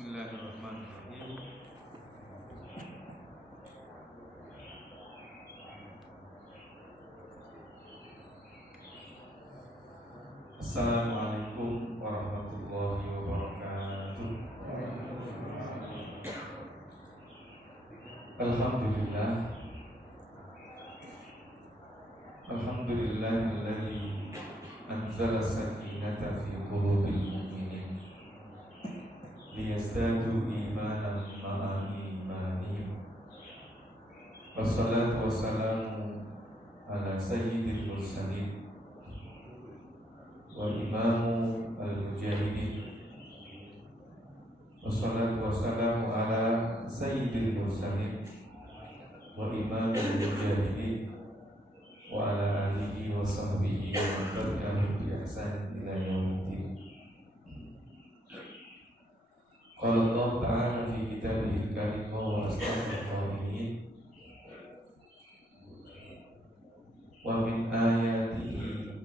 Bismillahirrahmanirrahim. Assalamualaikum warahmatullahi wabarakatuh. Alhamdulillah. Alhamdulillahilladzi anzala sakinata fi qulubil mu'minin liyazdadu imanan ma'a imanihim. Wassalatu wassalamu ala sayyidil mursalin wa imamu al-mujahidin. Wassalatu wassalamu ala sayyidil mursalin wa imamu al-mujahidin wa ala alihi wa sahbihi wa man tabi'ahum bi ihsan ila yaumiddin. Qala Allah ta'ala fi kitabihil karim wa asdaqul qa'ilin wa min ayatihi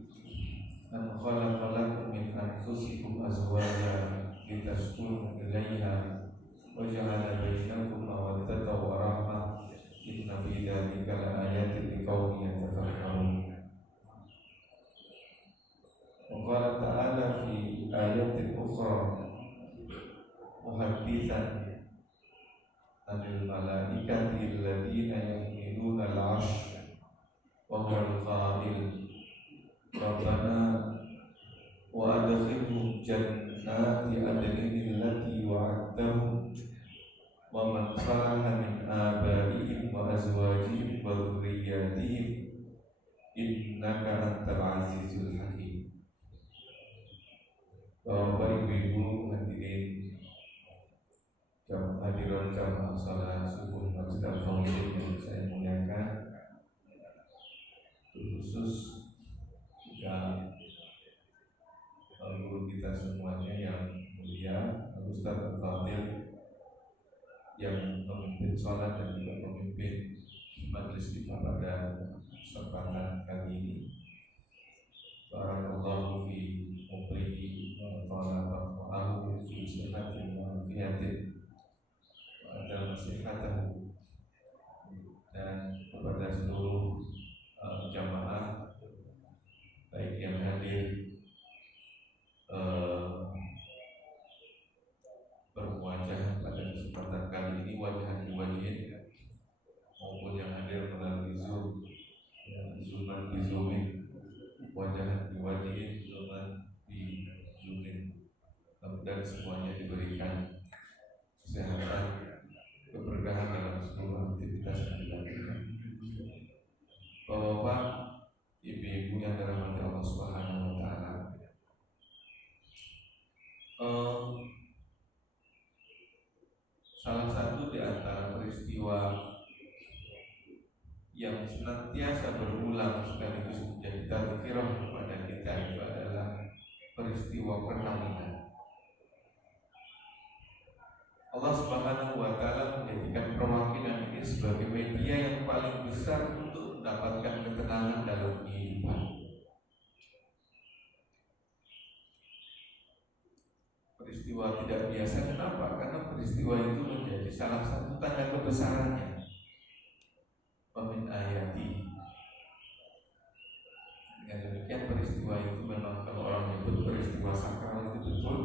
an khalaqa lakum min anfusikum azwajan litaskunu ilaiha wa ja'ala bainakum mawaddatan wa rahmah inna fi dzalika laayatin liqaumin yatafakkarun. Wa qala ta'ala fi ayatin ukhra muhadditsan anil malaikati alladziina yahmiluna al-'arsy wa huwa al-qa'il Rabbana wa adkhilhum jannati adnin allati wa'adtahum wa man salaha min abaihim wa azwajihim wa dhurriyyatihim innaka antal azizul hakim. Bapak ibu hadirin hadirat jamaah salat subuh Masjid Al-Fawzi yang saya muliakan, khusus juga guru kita semuanya yang mulia, Ustaz Al-Fadil yang memimpin sholat dan juga memimpin majelis kita pada kesempatan kali ini. Barakallahu fi umrihi wa talaqahu fi sihatin wa afiyatin wa adal nasihatahu, dan kepada seluruh jamaah baik yang hadir berwajah pada kesempatan kali ini wajah diwajhin, maupun yang hadir melalui Zoom, Zooman di Zoomin, wajah diwajhin, Zooman di Zoomin. Dan semuanya diberikan kesehatan, keberkahan dalam seluruh aktivitas yang dilakukan. Bapak-bapak, ibu-ibu yang dirahmati Allah Subhanahu wa taala. Salah satu di antara peristiwa yang senantiasa berulang sekaligus menjadi tazkirah kepada kita itu adalah peristiwa perkawinan. Allah Subhanahu wa taala menjadikan perkawinan ini sebagai media yang paling besar untuk mendapatkan ketenangan dalam kehidupan. Peristiwa tidak biasa, kenapa? Karena peristiwa itu menjadi salah satu tanda kebesarannya. Wamin ayati. Dengan demikian peristiwa itu memang kalau orang menyebut peristiwa sakral itu betul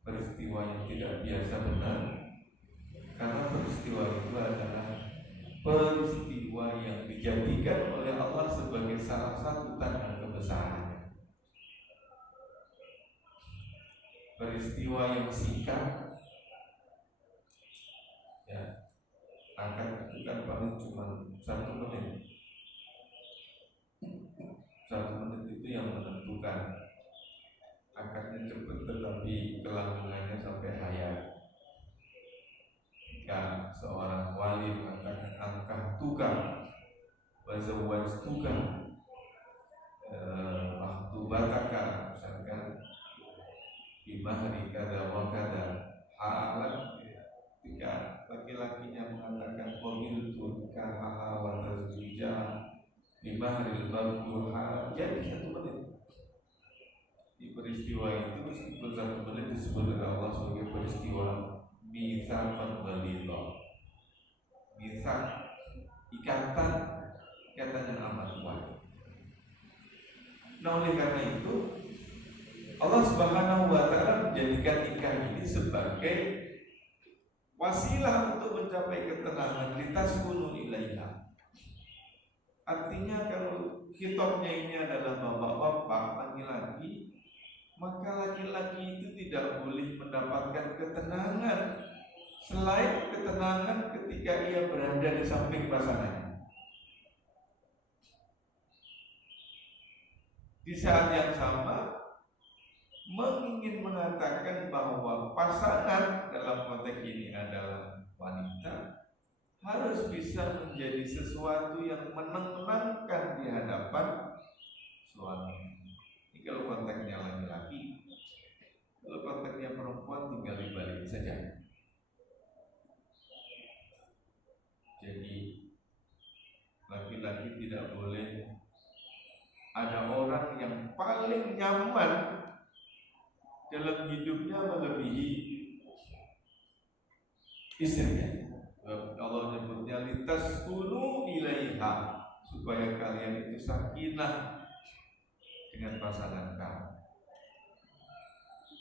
peristiwa yang tidak biasa, benar. Karena peristiwa itu adalah peristiwa yang dijadikan oleh Allah sebagai salah satu tanda kebesarannya. Peristiwa yang singkat, ya, akan itu kan paling cuma 1 menit. 1 menit itu yang menentukan. Akadnya cepat tetapi kelangsungannya sampai hayat. Jika seorang wali mengatakan angkah tukang, wazawaj tukang, waktu bataka, misalkan imahri kada wa kada ha'alan, ketika laki-lakinya mengatakan qabil tukang ha'a wa tazwijah imahril barku ha'alan, jadi 1 menit. Di peristiwa itu meskipun satu menit disebut oleh Allah sebagai peristiwa mitsaqan ghalidha. Mitsaq, ikatan yang amat kuat. Nah, oleh karena itu Allah Subhanahu wa taala menjadikan nikah ini sebagai wasilah untuk mencapai ketenangan, litaskunu ilaiha. Artinya kalau khitabnya ini adalah bapak-bapak laki-laki, maka laki-laki itu tidak boleh mendapatkan ketenangan selain ketenangan ketika ia berada di samping pasangannya. Di saat yang sama ingin mengatakan bahwa pasangan dalam konteks ini adalah wanita harus bisa menjadi sesuatu yang menenangkan di hadapan suami. Ini kalau konteksnya laki-laki. Kalau konteksnya perempuan tinggal dibalik saja. Jadi laki-laki tidak boleh ada orang yang paling nyaman dalam hidupnya melebihi istrinya. Allah menyebutnya litaskunu ilaiha, supaya kalian itu sakinah dengan pasangan kamu.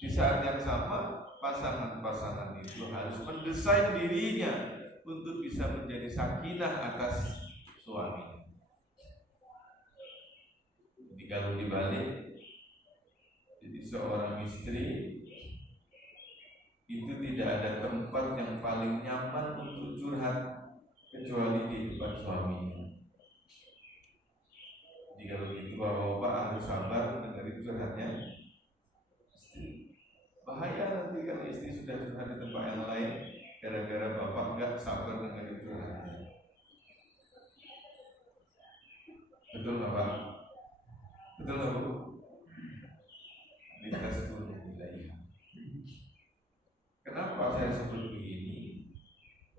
Di saat yang sama, pasangan-pasangan itu harus mendesain dirinya untuk bisa menjadi sakinah atas suami. Jadi kalau dibalik, jadi seorang istri itu tidak ada tempat yang paling nyaman untuk curhat kecuali di depan suaminya. Jadi kalau gitu bapak harus sabar dengerin curhatnya istri. Bahaya nanti kalau istri sudah curhat di tempat yang lain gara-gara bapak nggak sabar dengerin curhatnya. Betul nggak Pak? Betul nggak Bu? Litaskunu ilaiha. Kenapa saya sebut begini?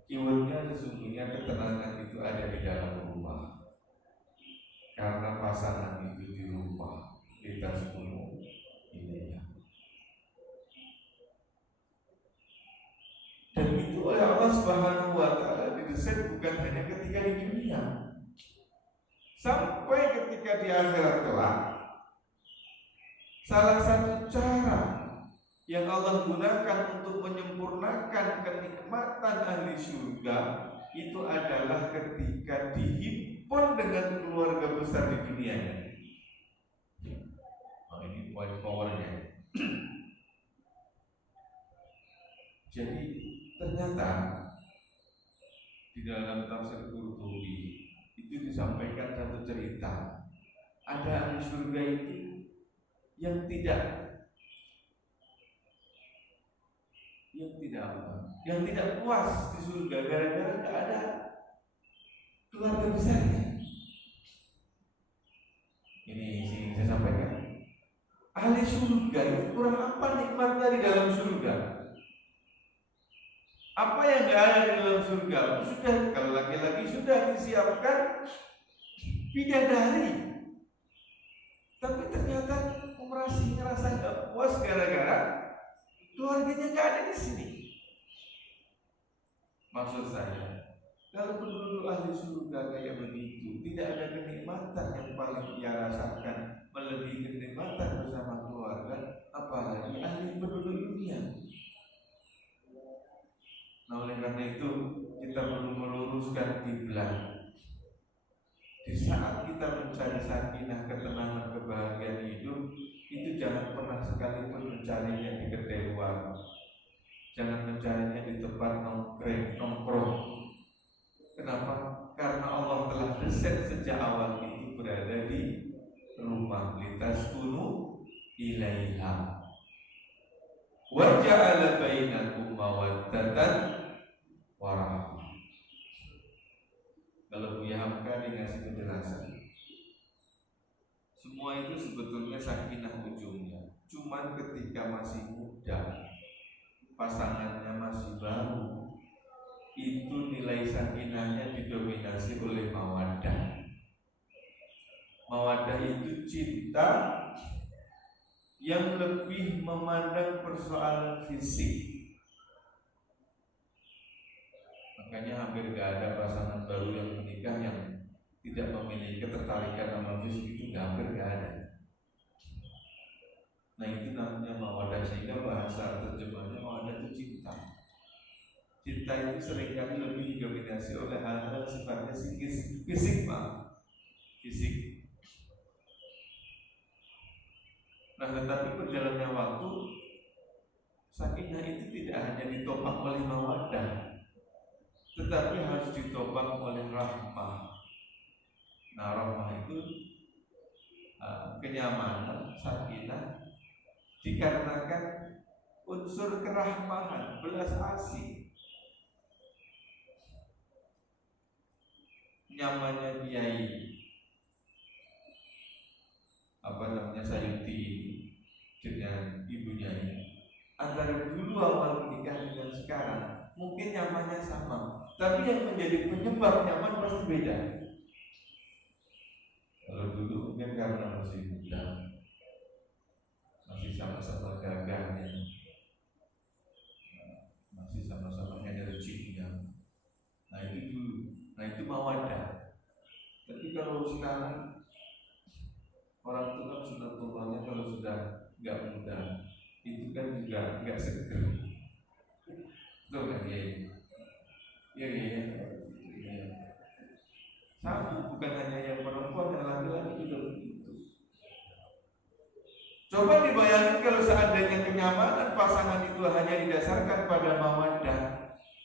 Keywordnya sesungguhnya ketenangan itu ada di dalam rumah. Karena pasangan itu di rumah. Litaskunu ilaiha. Dan itu oleh Allah Subhanahu wa taala didesain bukan hanya ketika di dunia, sampai ketika di akhirat kelak. Salah satu cara yang Allah gunakan untuk menyempurnakan kenikmatan ahli surga itu adalah ketika dihimpun dengan keluarga besar di dunia ini. Oh, ini powernya. Jadi ternyata di dalam tafsir Qurtubi itu disampaikan satu cerita. Ada ahli surga itu yang tidak puas di surga gara-gara tidak ada keluarga besarnya. Ini saya sampaikan. Ahli surga itu kurang apa nikmatnya di dalam surga? Apa yang tidak ada di dalam surga? Sudah, kalau laki-laki sudah disiapkan bidadari. Tapi ternyata masih ngerasa nggak puas gara-gara keluarganya nggak ada di sini. Maksud saya, kalau penduduk ahli surga kayak begitu, tidak ada kenikmatan yang paling ia rasakan melebihi kenikmatan bersama keluarga, apalagi ahli penduduk dunia. Nah, oleh karena itu kita perlu meluruskan kiblat. Di saat kita mencari sakinah, ketenangan, kebahagiaan hidup, itu jangan pernah sekalipun mencarinya di kedai warung. Jangan mencarinya di tempat nongkrong. Kenapa? Karena Allah telah desain sejak awal itu berada di rumah. Litaskunu ilaiha wa ja'ala bainakum mawaddatan wa rahmah. Kalau Buya Hamka dikasih penjelasan, semua itu sebetulnya sakinah ujungnya. Cuman ketika masih muda, pasangannya masih baru, itu nilai sakinahnya didominasi oleh mawaddah. Mawaddah itu cinta yang lebih memandang persoalan fisik. Makanya hampir gak ada pasangan baru yang menikah yang tidak memiliki ketertarikan sama fisik, itu hampir gak ada. Nah itu namanya mawaddah, sehingga bahasa terjemahnya mawaddah itu cinta. Cinta itu seringkali lebih didominasi oleh hal-hal sifatnya psikis, fisik. Nah tetapi berjalannya waktu, sakinah itu tidak hanya ditopang oleh mawaddah, tetapi harus ditopang oleh rahmah. Nah rahmah itu kenyamanan, sakinah dikarenakan unsur kerahmahan, belas asih. Nyamannya Kiai Sayuti dengan ibunya ini, antara dulu awal menikah dengan sekarang mungkin nyamannya sama, tapi yang menjadi penyebab nyaman pasti beda. Kalau dulu mungkin karena masih muda, masih sama-sama gagahnya, masih sama-sama energinya. Nah itu dulu, nah itu mawaddah. Tapi kalau sekarang orang itu kan sunatullahnya kalau sudah nggak muda, itu kan juga nggak seger. Betul nggak ya? Iya. Sama, bukan hanya yang perempuan, yang laki-laki juga begitu. Coba dibayangin kalau seandainya kenyamanan pasangan itu hanya didasarkan pada mawaddah.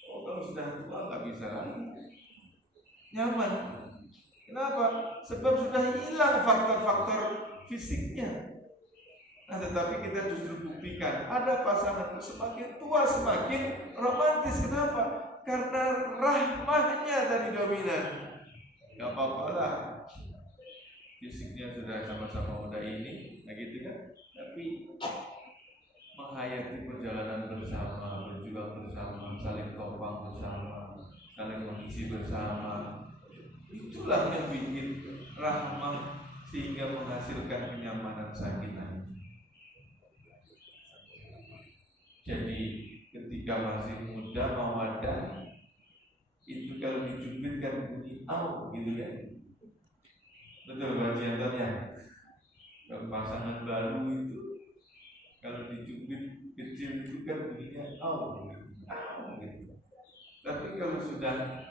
Oh kalau sudah tua nggak bisa lagi nyaman. Kenapa? Sebab sudah hilang faktor-faktor fisiknya. Nah tetapi kita justru buktikan ada pasangan itu semakin tua semakin romantis. Kenapa? Karena rahmahnya tadi dominan. Gak apa-apa lah, fisiknya sudah sama-sama muda ini, nah gitu kan. Tapi menghayati perjalanan bersama, berjuang bersama, saling topang bersama, saling mengisi bersama, itulah yang bikin rahmah sehingga menghasilkan kenyamanan sakinah. Jadi ketika masih muda mawaddah itu kalau dicubit kan bunyi au gitu kan. Betul bagiannya. Kalau pasangan baru itu kalau dicubit kecil itu kan bunyinya au gitu. Tapi kalau sudah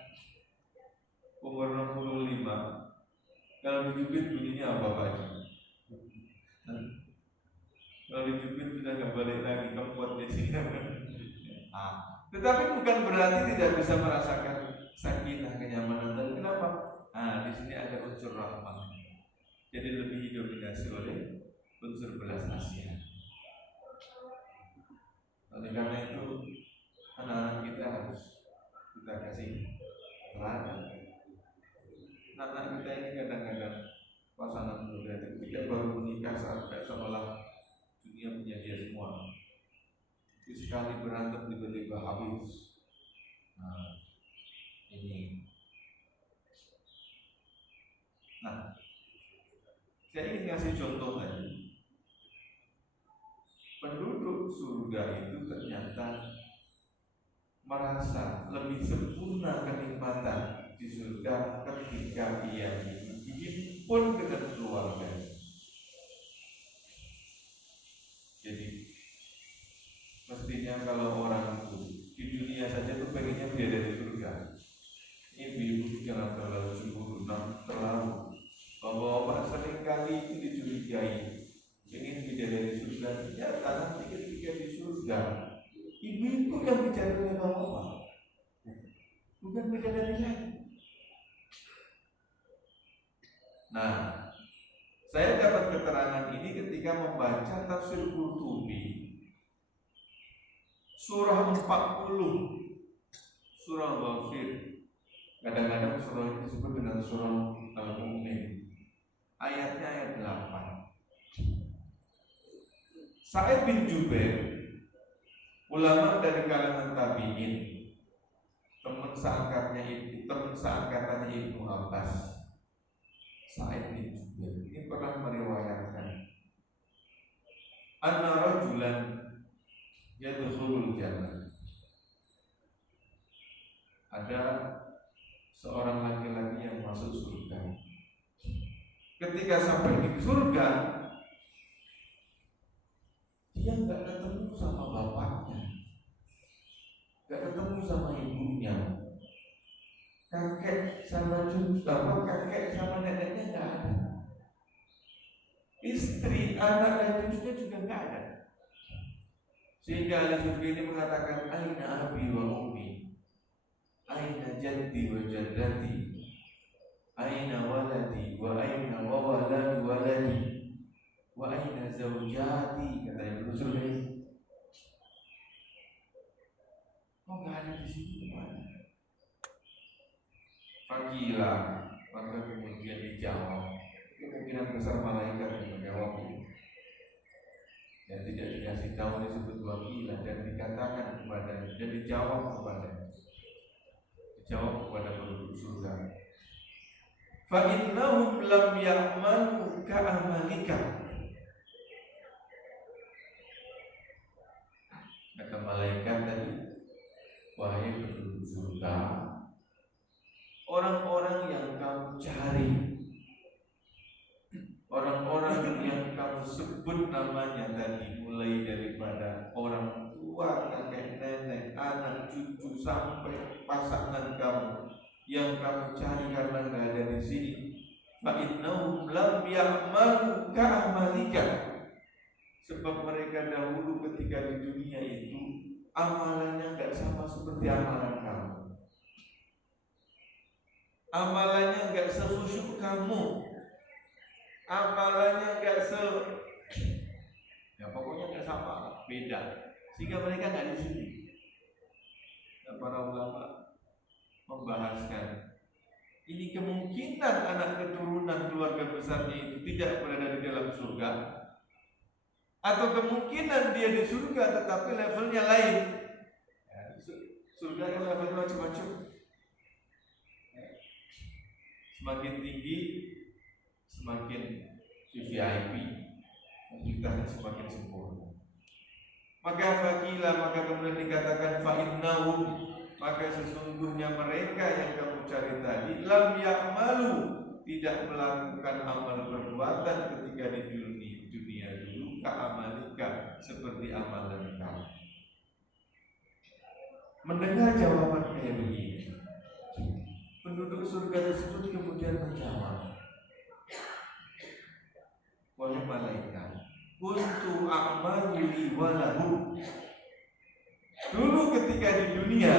umur 65, kalau dicubit bunyinya apa Pak? Kalau dicubit sudah nggak balik lagi, kempot di sini. Tetapi bukan berarti tidak bisa merasakan sakinah, kenyamanan. Dan kenapa? Di sini ada unsur rahmah. Jadi lebih didominasi oleh unsur belas kasihan. Oleh karena itu, anak-anak kita harus kita kasih teladan. Anak kita ini kadang-kadang pasangan muda ketika baru menikah sampai seolah dunia punya dia semua. Sekali berantem tiba-tiba habis. Nah, ini. Nah, saya ingin kasih contoh tadi. Penduduk surga itu ternyata merasa lebih sempurna kenikmatan di surga ketika ia dihimpun dengan keluarga. Jadi mestinya kalau orang itu di dunia saja tuh pengennya bidadari surga. Ibu-ibu jangan terlalu cemburu, terlalu. Bapak-bapak seringkali itu dicurigai ingin bidadari surga. Ternyata nanti ketika di surga, ibu-ibu yang bicara dengan bapak, bukan bidadari lagi. Nah, saya dapat keterangan ini ketika membaca tafsir Qurtubi surah 40, surah Ghafir. Kadang-kadang surah ini disebut dengan surah Al-Mu'min. Ayatnya ayat 8. Sa'id bin Jubair, ulama dari kalangan tabi'in, teman seangkatannya Ibnu Abbas. Sa'id bin Jubair ini pernah meriwayatkan anna rajulan yadkhulul jannah. Ada seorang laki-laki yang masuk surga. Ketika sampai di surga, dia nggak ketemu sama bapaknya, nggak ketemu sama ibunya, kakek sama kakek sama neneknya nggak ada, istri, anak dan cucunya juga nggak ada. Sehingga ahli surga ini mengatakan, aina abi wa ummi, aina jaddi wa jaddati, aina waladi wa aina waladu waladi, wa aina zaujati, kata yang berusul ini. Oh, nggak ada di sini mana? Fakila, maka kemudian dijawab. Kemungkinan besar malaikat yang menjawab ini. Dan tidak dikasih tahu disebut wakila, dan dikatakan kepada, dan dijawab kepada penduduk surga. Fa innahum lam ya'malu ka'amalika. Kata malaikat tadi, wahai penduduk surga, orang-orang yang kamu cari, orang-orang yang kamu sebut namanya tadi, mulai daripada orang tua, kakek, nenek, anak, cucu, sampai pasangan kamu yang kamu cari karena nggak ada di sini. Fa innahum lam ya'malu ka'amalika. Sebab mereka dahulu ketika di dunia itu amalannya nggak sama seperti amalan kamu. Amalannya nggak sekhusyuk kamu. Amalannya nggak ya pokoknya nggak sama, beda. Sehingga mereka nggak di sini. Dan para ulama membahaskan ini kemungkinan anak keturunan keluarga besarnya itu tidak berada di dalam surga, atau kemungkinan dia di surga tetapi levelnya lain. Surga kan levelnya macam-macam. Semakin tinggi semakin VIP, fasilitasnya semakin sempurna. Maka kemudian dikatakan fa innahum, maka sesungguhnya mereka yang kamu cari tadi lam ya'malu, tidak melakukan amal perbuatan ketika di dunia dulu ka'amalika, seperti amalan kamu. Mendengar jawaban kayak begini, penduduk surga tersebut kemudian menjawab, wahai malaikat, kuntu a'malu li wa lahum. Dulu ketika di dunia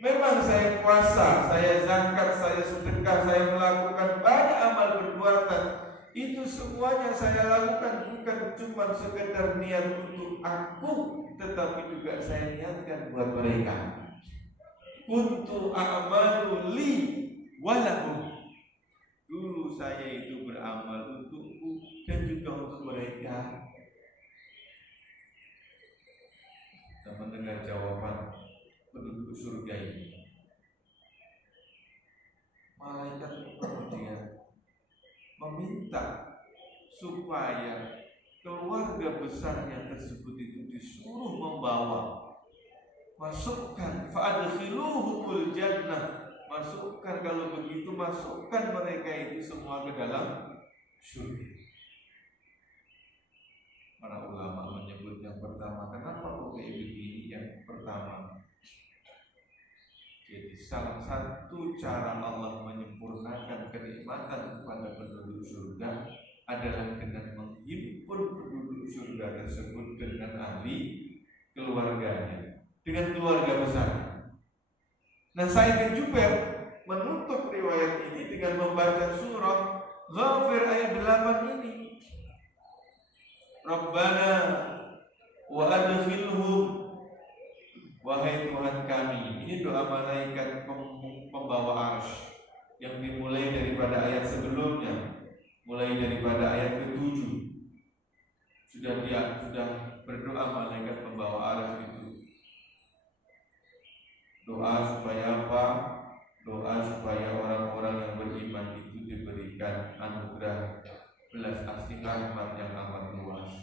memang saya puasa, saya zakat, saya sedekah, saya melakukan banyak amal perbuatan. Itu semuanya saya lakukan bukan cuma sekedar niat untuk aku, tetapi juga saya niatkan buat mereka. Kuntu a'malu li wa lahum. Dulu saya itu beramal untukku dan juga untuk mereka. Dan mendengar jawaban penduduk surga ini, malaikat kemudian meminta supaya keluarga besarnya tersebut itu disuruh membawa, masukkan fa'adkhiluhumul jannah, masukkan, kalau begitu masukkan mereka itu semua ke dalam surga. Para ulama menyebut yang pertama, kenapa kok kayak begini? Yang pertama, jadi salah satu cara Allah menyempurnakan kenikmatan kepada penduduk surga adalah dengan menghimpun penduduk surga tersebut dengan ahli keluarganya, dengan keluarga besar. Nah, Said bin Jubair menutup riwayat ini dengan membaca surah Ghafir ayat 8 ini. Rabbana wa adkhilhum, wahai Tuhan kami. Ini doa malaikat pembawa arsy yang dimulai daripada ayat sebelumnya, mulai daripada ayat ke-7. Sudah berdoa malaikat pembawa arsy itu. Doa supaya apa? Doa supaya orang-orang yang beriman itu diberikan anugerah belas asih rahmat yang amat luas.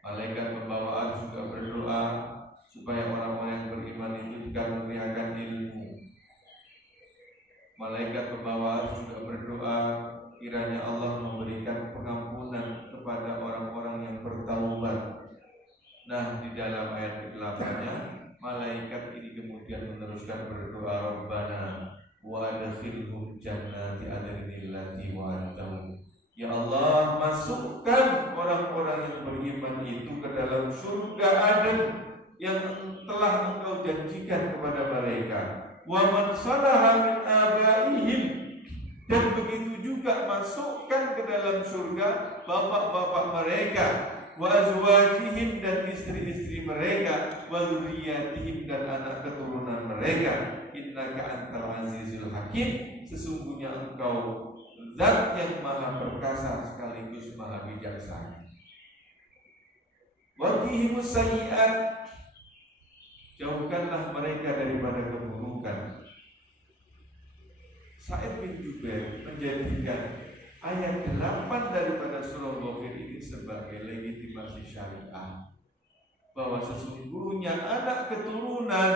Malaikat pembawa arus juga berdoa supaya orang-orang yang beriman itu dikaruniakan ilmu. Malaikat pembawa arus juga berdoa kiranya Allah memberikan pengampunan kepada orang-orang yang bertaubat. Nah, di dalam ayat ke-8-nya malaikat ini kemudian meneruskan berdoa, Rabbana wa adkhilhum jannati adnin allati wa'adtahum. Ya Allah, masukkan orang-orang yang beriman itu ke dalam surga Aden yang telah Engkau janjikan kepada mereka. Wa man salaha min abaihim, dan begitu juga masukkan ke dalam surga bapak-bapak mereka, wa azwajihim, dan istri-istri mereka, wa dzurriyyatihim, dan anak keturunan mereka. Innaka antal azizul hakim, sesungguhnya Engkau Zat yang maha perkasa sekaligus maha bijaksana. Waqihimus sayyi'at, jauhkanlah mereka daripada keburukan. Sa'id bin Jubair menjadikan ayat 8 daripada surah Ghafir ini sebagai legitimasi syariah, bahwa sesungguhnya anak keturunan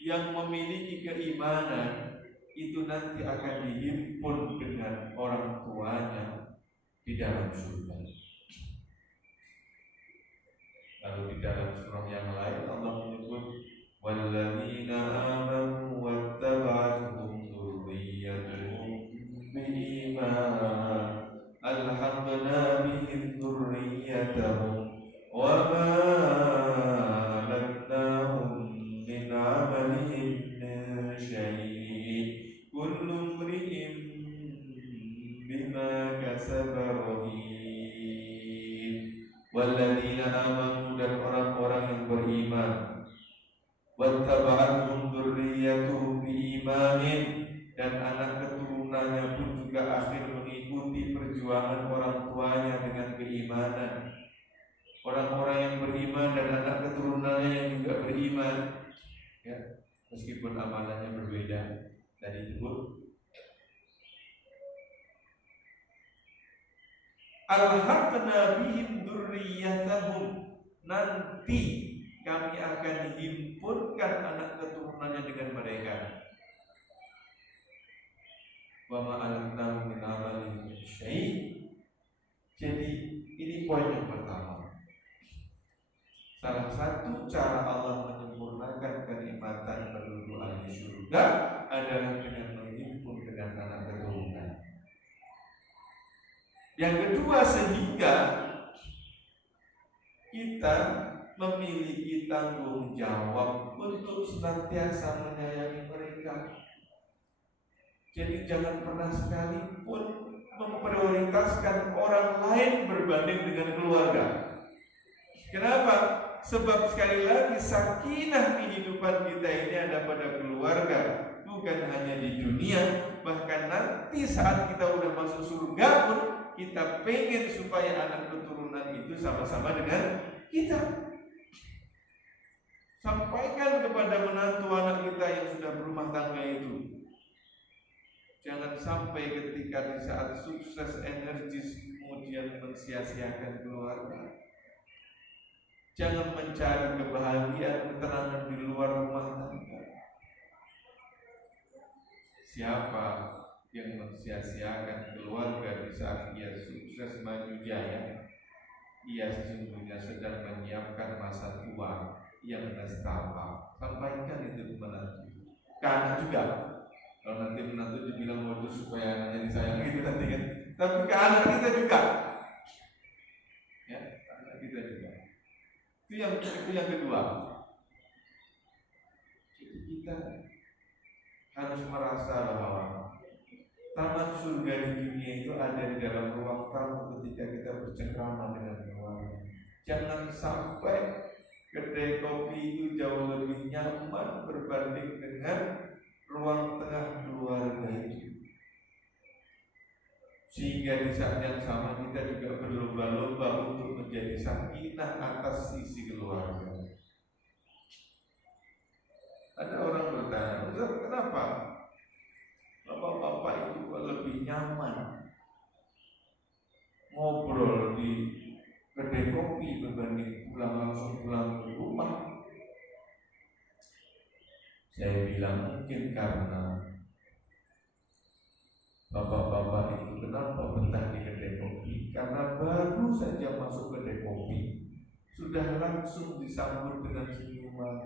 yang memiliki keimanan itu nanti akan dihimpun dengan orang tuanya di dalam surga. Lalu di dalam surah yang lain Allah menyebut walladzina amanu wattaba'athum dzurriyyatuhum biiman alhaqna bihim dzurriyyatahum wa ma alatnahum min 'amalihim min syai'. Kullu mri'in bima kasaba rahin. Walladzina amanu, dan orang-orang yang beriman, wattaba'athum dzurriyyatuhum biimanin, dan anak keturunannya pun juga akhir mengikuti perjuangan orang tuanya dengan keimanan. Orang-orang yang beriman dan anak keturunannya yang juga beriman, ya, meskipun amalannya berbeda. Tadi disebut alhaqna bihim dzurriyyatahum, nanti kami akan himpunkan anak keturunannya dengan mereka. Wa ma alatnahum min amalihim min syai'. Jadi ini poin yang pertama. Salah satu cara Allah menyempurnakan kenikmatan penduduk ahli surga adalah dengan menghimpun dengan anak keturunan. Yang kedua, sehingga kita memiliki tanggung jawab untuk senantiasa menyayangi mereka. Jadi jangan pernah sekalipun memprioritaskan orang lain berbanding dengan keluarga. Kenapa? Sebab sekali lagi sakinah kehidupan kita ini ada pada keluarga, bukan hanya di dunia, bahkan nanti saat kita udah masuk surga pun kita pengen supaya anak keturunan itu sama-sama dengan kita. Sampaikan kepada menantu anak kita yang sudah berumah tangga itu, jangan sampai ketika di saat sukses energis kemudian mensia-siakan keluarga. Jangan mencari kebahagiaan, ketenangan di luar rumah tangga. Siapa yang mensia-siakan keluarga di saat ia sukses maju jaya, ia sesungguhnya sedang menyiapkan masa tua yang nestapa. Sampaikan itu ke menantu. Ke anak juga. Kalau nanti menantu dibilang modus supaya anaknya disayangi itu nanti kan. Tapi ke anak kita juga. Ya, anak kita juga. Itu yang kedua. Jadi kita harus merasa bahwa taman surga di dunia itu ada di dalam ruang tamu ketika kita bercengkrama dengan keluarga. Jangan sampai kedai kopi itu jauh lebih nyaman berbanding dengan ruang tengah keluarga itu. Sehingga di saat yang sama kita juga berlomba-lomba untuk menjadi sakinah atas sisi keluarga. Ada orang bertanya, kenapa bapak-bapak itu lebih nyaman ngobrol di kedai kopi berbanding langsung pulang ke rumah. Saya bilang mungkin karena bapak-bapak itu kenapa betah di kedai kopi? Karena baru saja masuk kedai kopi sudah langsung disambut dengan senyuman.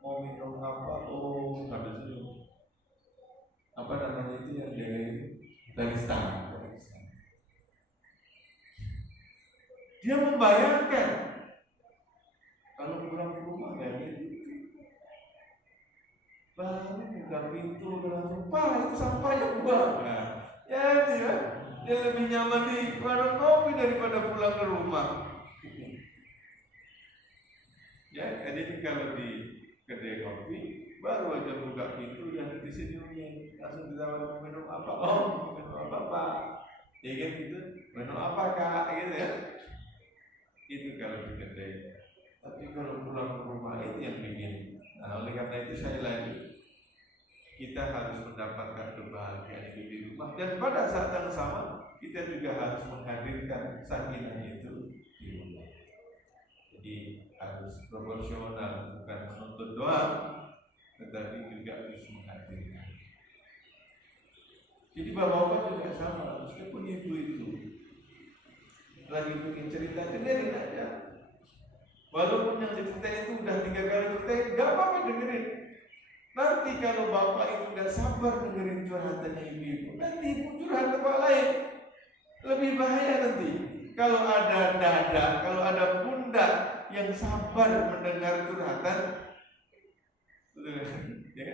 Mau minum apa? Oh, ada senyum. Apa namanya itu yang jaga itu? Barista. Dia membayangkan kalau pulang ke rumah kayak gitu, baru buka pintu langsung, Pak itu sampahnya buang. Nah, ya dia lebih nyaman di warung kopi daripada pulang ke rumah. Ya, jadi kalau di kedai kopi baru aja buka pintu yang disenyumin, langsung ditawarin minum apa? Oh, minum apa Pak? Ya kan gitu, minum apa Kak? Gitu ya. Itu kalau di kedai. Tapi kalau pulang ke rumah itu yang bikin. Nah, oleh karena itu saya lagi, kita harus mendapatkan kebahagiaan itu di rumah, dan pada saat yang sama kita juga harus menghadirkan sakinah itu di rumah. Jadi harus proporsional, bukan menuntut doang, tetapi juga harus menghadirkan. Jadi bapak-bapak juga sama, meskipun ibu itu lagi bikin cerita, dengerin aja. Walaupun yang diceritain itu udah 3 kali ceritain, gak apa-apa dengerin. Nanti kalau bapak itu gak sabar dengerin curhatannya ibu, nanti ibu curhat tempat lain. Lebih bahaya nanti. Kalau ada dada, kalau ada pundak yang sabar mendengar curhatan, ya,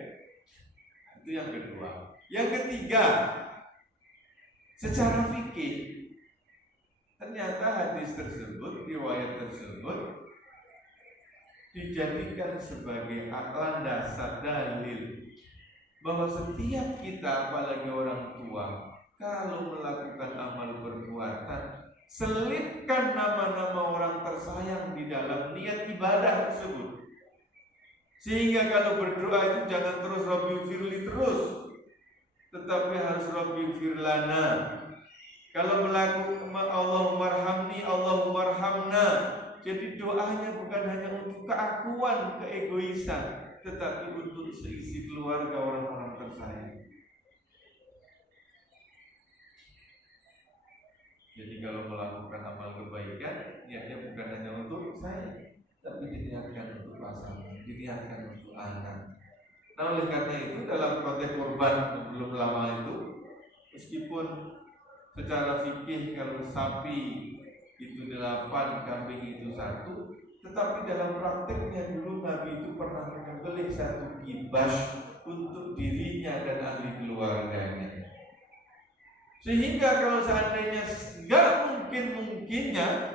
itu yang kedua. Yang ketiga, secara fikih, ternyata hadis tersebut, riwayat tersebut dijadikan sebagai landasan dalil bahwa setiap kita, apalagi orang tua, kalau melakukan amal perbuatan, selipkan nama-nama orang tersayang di dalam niat ibadah tersebut. Sehingga kalau berdoa itu jangan terus Rabbi firli terus, tetapi harus Rabbi firlana. Kalau melakukan Allahummarhamni, Allahummarhamna, jadi doanya bukan hanya untuk keakuan, keegoisan, tetapi untuk seisi keluarga orang-orang tersayang. Jadi kalau melakukan amal kebaikan, niatnya bukan hanya untuk saya, tapi diniatkan untuk pasangan, diniatkan untuk anak. Nah, oleh karena itu dalam konteks kurban belum lama itu, meskipun secara fikih kalau sapi itu 8, kambing itu 1, tetapi dalam prakteknya dulu Nabi itu pernah menyembelih 1 kibas untuk dirinya dan ahli keluarganya. Sehingga kalau seandainya nggak mungkinnya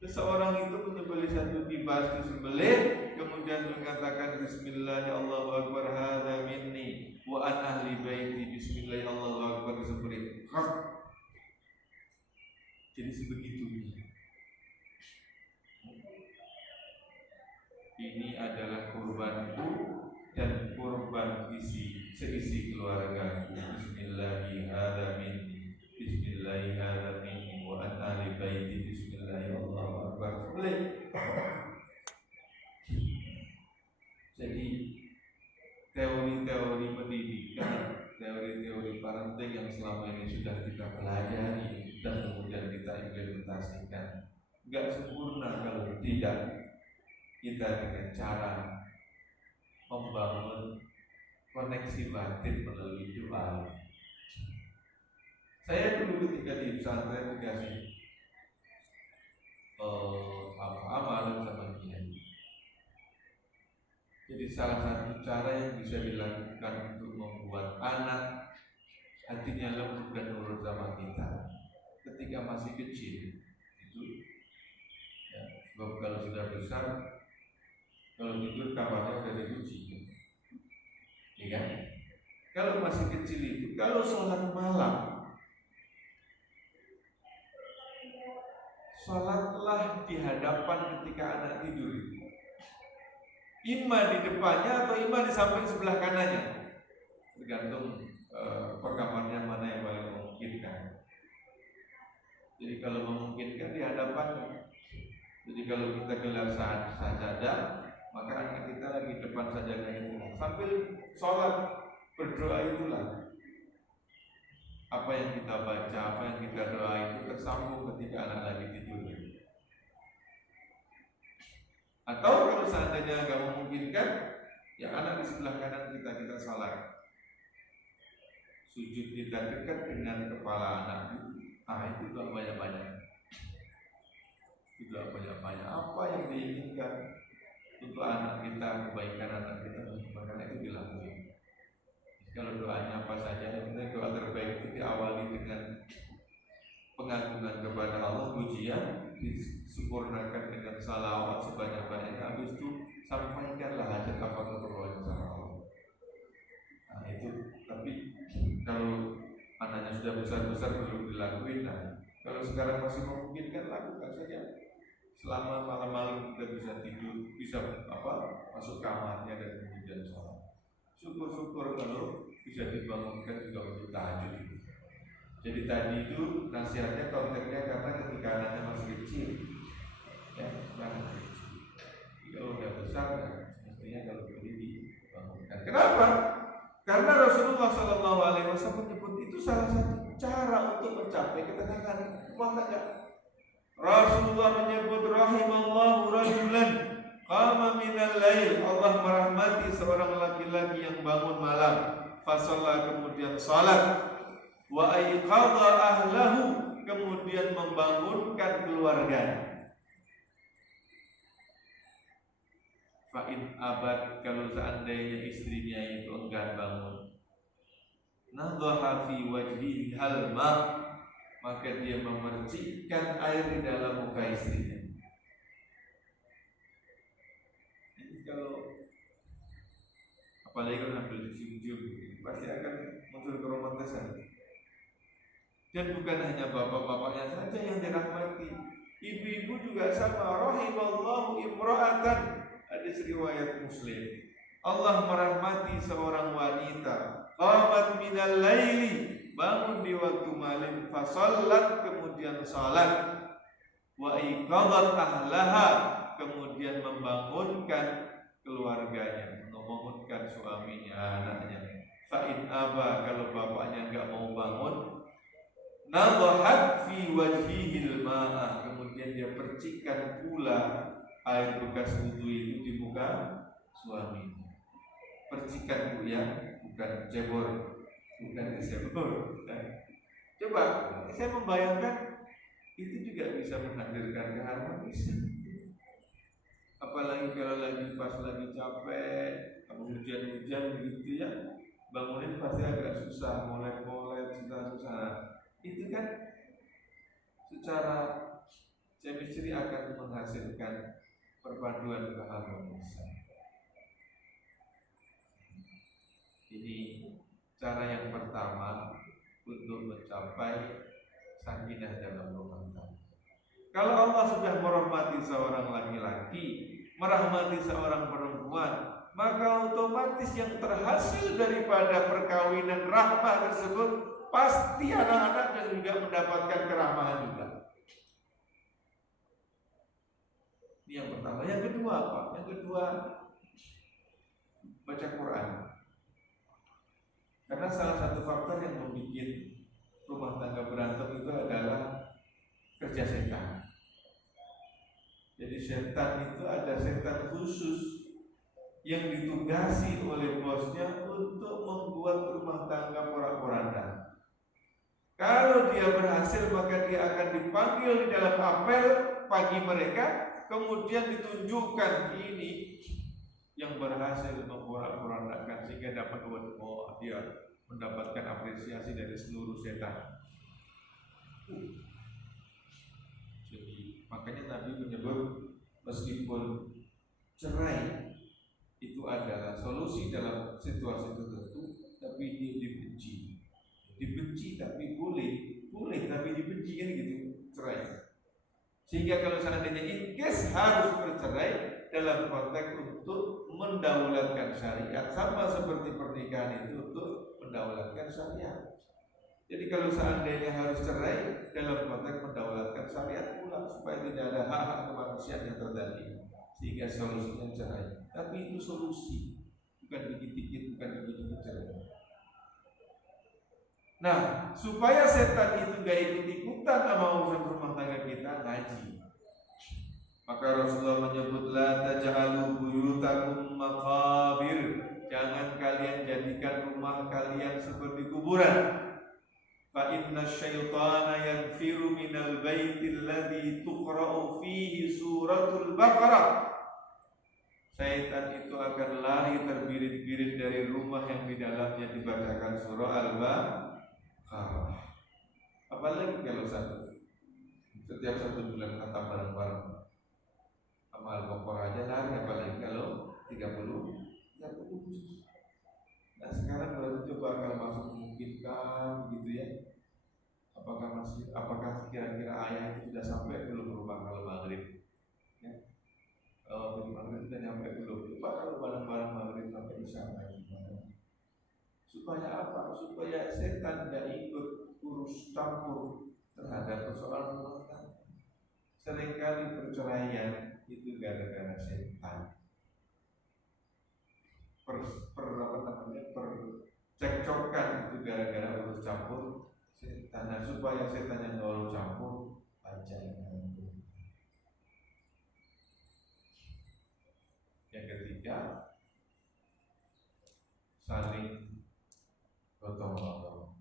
seseorang itu menyembelih 1 kibas disembelih, kemudian mengatakan Bismillah Allahu Akbar hadza minni wa an ahli baiti Bismillah Allahu Akbar disembelih. Jadi sebegitunya. Ini adalah kurbanku dan kurban seisi keluargaku. Bismillahirrahmanirrahim. Bismillahirrahmanirrahim. Wa an ahli baiti Bismillahirrahmanirrahim. Jadi teori-teori pendidikan, teori-teori parenting yang selama ini sudah kita pelajari dan kemudian kita implementasikan, nggak sempurna kalau tidak kita dengan cara membangun koneksi batin melalui doa. Saya dulu ketika di pesantren dikasih amalan sama kiai. Jadi salah satu cara yang bisa dilakukan untuk membuat anak hatinya lembut dan nurut sama kita ketika masih kecil itu, ya, sebab kalau sudah besar, kalau tidur kamarnya udah dikunci, ya kan? Kalau masih kecil itu, kalau sholat malam, sholatlah di hadapan ketika anak tidur itu. Ima di depannya atau ima di samping sebelah kanannya, tergantung perkamarnya mana yang paling memungkinkan. Jadi kalau memungkinkan di hadapannya. Jadi kalau kita gelar sajadah, maka anak kita lagi depan sajadah itu sambil sholat berdoa itulah. Apa yang kita baca, apa yang kita doa itu tersambung ketika anak lagi tidur. Atau kalau seandainya nggak memungkinkan, ya anak di sebelah kanan kita sholat, sujud kita dekat dengan kepala anak itu. Itu doa banyak-banyak. Itu doa banyak-banyak. Apa yang diinginkan untuk anak kita, kebaikan anak kita, maka itu dilakukan. Kalau doanya apa saja, sebenarnya doa terbaik itu diawali dengan pengagungan kepada Allah, pujian, disempurnakan dengan salawat sebanyak-banyaknya. Habis itu sampaikanlah hajat apa keperluan sama Allah. Itu. Tapi kalau anaknya sudah besar-besar belum dilakuin. Kalau sekarang masih memungkinkan, lakukan saja. Selama malam-malam kita bisa tidur, bisa masuk kamarnya dan kemudian sholat. Syukur-syukur kalau bisa dibangunkan juga untuk tahajud. Jadi tadi itu nasihatnya, konteksnya karena ketika anaknya masih kecil, ya masih kecil. Kalau udah besar, mestinya kalau boleh dibangunkan. Kenapa? Karena Rasulullah SAW menyebut itu salah satu cara untuk mencapai ketenangan rumah tangga. Rasulullah menyebut rahimallahu rajulan qama minal lail, Allah merahmati seorang laki-laki yang bangun malam, fasalla kemudian salat, wa aiqadha ahlahu kemudian membangunkan keluarganya. Fa'in abad kalau seandainya istrinya itu enggan bangun, nadhaha fi wajhihi halma, maka dia memercikkan air di dalam muka istrinya. Jadi kalau apalagi kalau ambil cium-cium, pasti akan muncul keromantisan. Dan bukan hanya bapak-bapaknya saja yang dirahmati, ibu-ibu juga sama. Rahimallahu imra'atan, hadis riwayat Muslim, Allah merahmati seorang wanita qamat minal laili, bangun di waktu malam, fasallat kemudian salat, wa iqadat ahlaha kemudian membangunkan keluarganya, membangunkan suaminya, anaknya. Fa in aba kalau bapaknya enggak mau bangun, nadhahat fi wajhihil ma'a, kemudian dia percikan pula air bekas wudu itu di muka suaminya. Percikan Bu ya, bukan cebor, bukan disebor. Coba saya membayangkan itu juga bisa menghadirkan keharmonisan. Apalagi kalau lagi pas lagi capek, hujan-hujan begitu ya, bangunin pasti agak susah, molet-molet, susah-susah. Itu kan secara chemistry akan menghasilkan perpaduan keharmonisan. Ini cara yang pertama untuk mencapai sakinah dalam rumah tangga. Kalau Allah sudah merahmati seorang laki-laki, merahmati seorang perempuan, maka otomatis yang terhasil daripada perkawinan rahmah tersebut pasti anak-anaknya juga mendapatkan kerahmahan juga. Ini yang pertama. Yang kedua apa? Yang kedua, baca Quran. Karena salah satu faktor yang membuat rumah tangga berantem itu adalah kerja setan. Jadi setan itu ada setan khusus yang ditugasi oleh bosnya untuk membuat rumah tangga porak-poranda. Kalau dia berhasil, maka dia akan dipanggil di dalam apel pagi mereka, kemudian ditunjukkan ini yang berhasil memporak-porandakan sehingga dapat dia mendapatkan apresiasi dari seluruh setan. Jadi makanya Nabi menyebut meskipun cerai itu adalah solusi dalam situasi tertentu, tapi dia dibenci tapi boleh tapi dibenci kan gitu, cerai. Sehingga kalau seandainya in case harus bercerai dalam konteks untuk mendaulatkan syariat, sama seperti pernikahan itu untuk mendaulatkan syariat. Jadi kalau seandainya harus cerai dalam konteks mendaulatkan syariat pula supaya tidak ada hak-hak kemanusiaan yang terjadi, sehingga solusinya cerai. Tapi itu solusi, bukan dikit-dikit, bukan dikit-dikit cerai. Nah, supaya setan itu gak ikut-ikutan sama urusan rumah tangga kita, ngaji. Maka Rasulullah menyebut la taj'alu buyutakum maqabir. Jangan kalian jadikan rumah kalian seperti kuburan. Fa inna syaitana yanfiru minal baitil ladzi tuqra'u fihi suratul Baqarah. Syaitan itu akan lari terbirit-birit dari rumah yang di dalamnya dibacakan surah Al-Baqarah. Apalagi kalau setiap satu bulan khatam bareng-bareng sama Al-Baqarah aja lari, apalagi kalau 30 juz. Nah sekarang baru coba kalau masuk memungkinkan gitu ya. Apakah kira-kira ayat itu sudah sampai belum rumah kalau maghrib? Ya. Kalau maghrib sudah nyampe belum? Coba kalau bareng-bareng maghrib sampai isya gimana? Supaya apa? Supaya setan tidak ikut urus campur terhadap persoalan rumah tangga. Seringkali perceraian itu gara-gara setan. Percekcokan itu gara-gara urus campur setan. Nah, supaya setan yang nggak urus campur, bacain. Yang ketiga, saling gotong royong.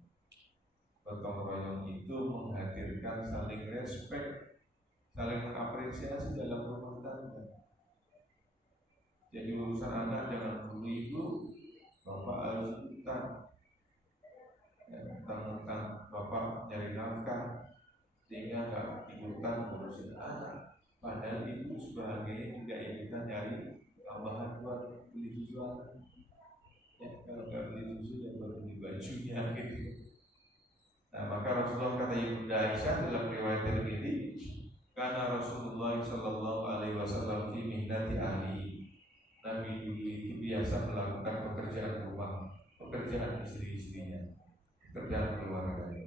Gotong royong itu menghadirkan saling respect, saling mengapresiasi dalam rumah tangga. Jadi urusan anak jangan dulu ibu, bapak harus ikutan. Tentang bapak nyari nafkah, sehingga nggak ikutan ngurusin anak. Padahal ibu sebagai juga ikutan nyari tambahan buat beli susu anak. Ya kalau nggak beli susu ya buat beli bajunya gitu. Nah maka Rasulullah kata Ibunda Aisyah dalam riwayat Tirmidzi, karena Rasulullah Shallallahu Alaihi Wasallam fi mihnati ahli. Nabi dulu itu biasa melakukan pekerjaan rumah, pekerjaan istri-istrinya, pekerjaan keluarganya.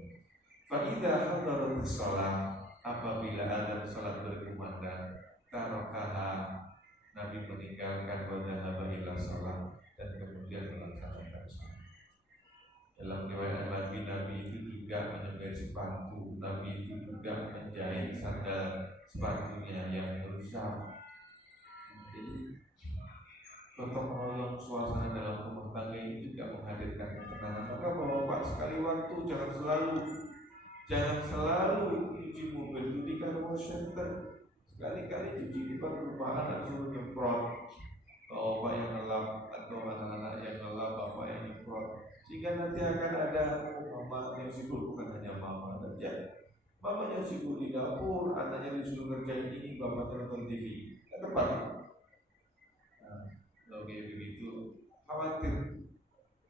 Faidah hadaratus shalah, apabila ada salat berkumandang, tarakaha, Nabi meninggalkan wadahaba ila shalah dan kemudian melaksanakan salat. Dalam riwayat Nabi itu juga menyebut sepatu, Nabi itu juga menjahit sandal sepatunya yang rusak. Jadi gotong royong suasana dalam rumah tangga ini juga menghadirkan ketenangan. Maka bapak sekali waktu jangan selalu cuci mobil itu di car wash center. Sekali-kali cuci di depan rumah anak suruh nyemprot. Bapak yang ngelap atau anak-anak yang ngelap, bapak yang nyemprot. Sehingga nanti akan ada mama yang sibuk, bukan hanya mama saja. Mama yang sibuk di dapur, anaknya disuruh ngerjain ini, bapaknya nonton TV. Tidak tepat. Kalau kayak begitu khawatir.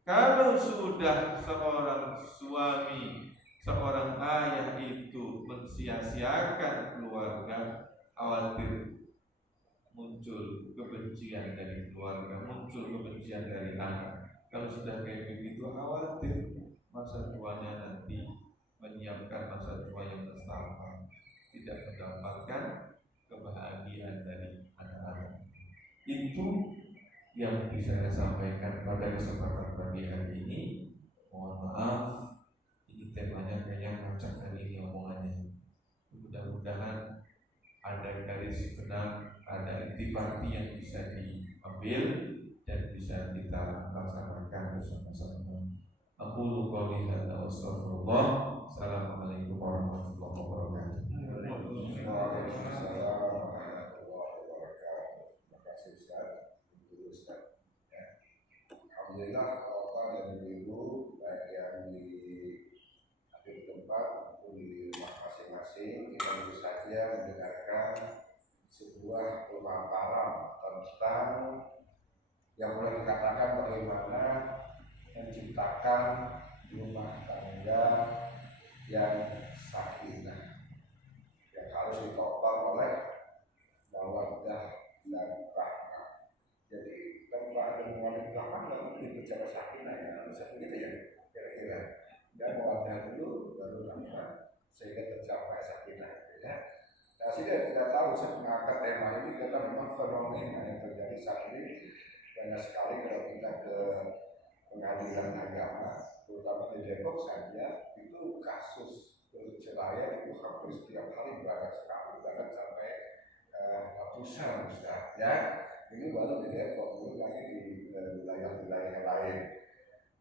Kalau sudah seorang suami, seorang ayah itu mensia-siakan keluarga, khawatir muncul kebencian dari keluarga, muncul kebencian dari anak. Kalau sudah kayak begitu khawatir masa tuanya nanti menyiapkan masa tua yang nestapa, tidak mendapatkan kebahagiaan dari anak-anak. Itu yang bisa saya sampaikan pada kesempatan pagi hari ini. Mohon maaf, ini temanya kayaknya ngacak hari ini omongannya. Mudah-mudahan ada garis benang, ada intisari yang bisa diambil dan bisa kita laksanakan bersama-sama. Aqulu qouli hadza wa astaghfirullah. Assalamualaikum warahmatullahi wabarakatuh. Waalaikumsalam warahmatullahi wabarakatuh. Terima kasih Ustaz. Alhamdulillah Bapak dan Ibu baik yang di akhir tempat maupun di rumah masing-masing, kita baru saja mendengarkan sebuah pemaparan tentang yang boleh dikatakan bagaimana menciptakan rumah tangga yang sakinah, yang harus ditopang oleh mawaddah dan rahmah. Jadi kalau ada mawaddah rahmah nggak mungkin bicara sakinah ya, harus begitu ya kira-kira. Dan mawaddah dulu Ustaz mengangkat tema ini karena memang fenomena yang terjadi saat ini banyak sekali kalau kita ke pengadilan agama, terutama di Depok saja, itu kasus perceraian itu hampir setiap hari banyak sekali, bahkan sampai ratusan Ustaz. Ya, ini baru di Depok, belum lagi di wilayah-wilayah lain.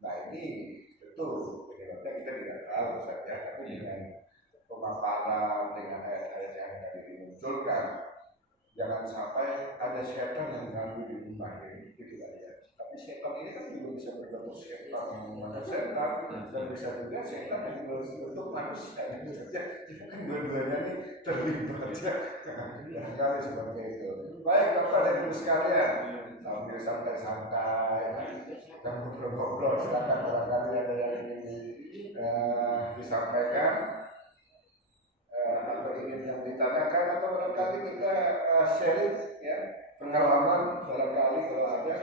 Nah ini betul, penyebabnya kita tidak tahu Ustaz ya, tapi dengan pemaparan, dengan ayat-ayat yang tadi dimunculkan, jangan sampai ada setan yang ganggu di rumah ini, itu aja. Tapi setan ini kan juga bisa berbentuk setan yang mana setan, dan bisa juga setan yang berbentuk manusia. Jadi kan dua-duanya ini terlibat ya. Barangkali seperti itu. Baik Bapak dan Ibu sekalian, sambil santai-santai, dan ngobrol-ngobrol, silakan barangkali ada yang ingin disampaikan atau ingin yang ditanyakan, atau barangkali kita sharing ya pengalaman, barangkali kalau ada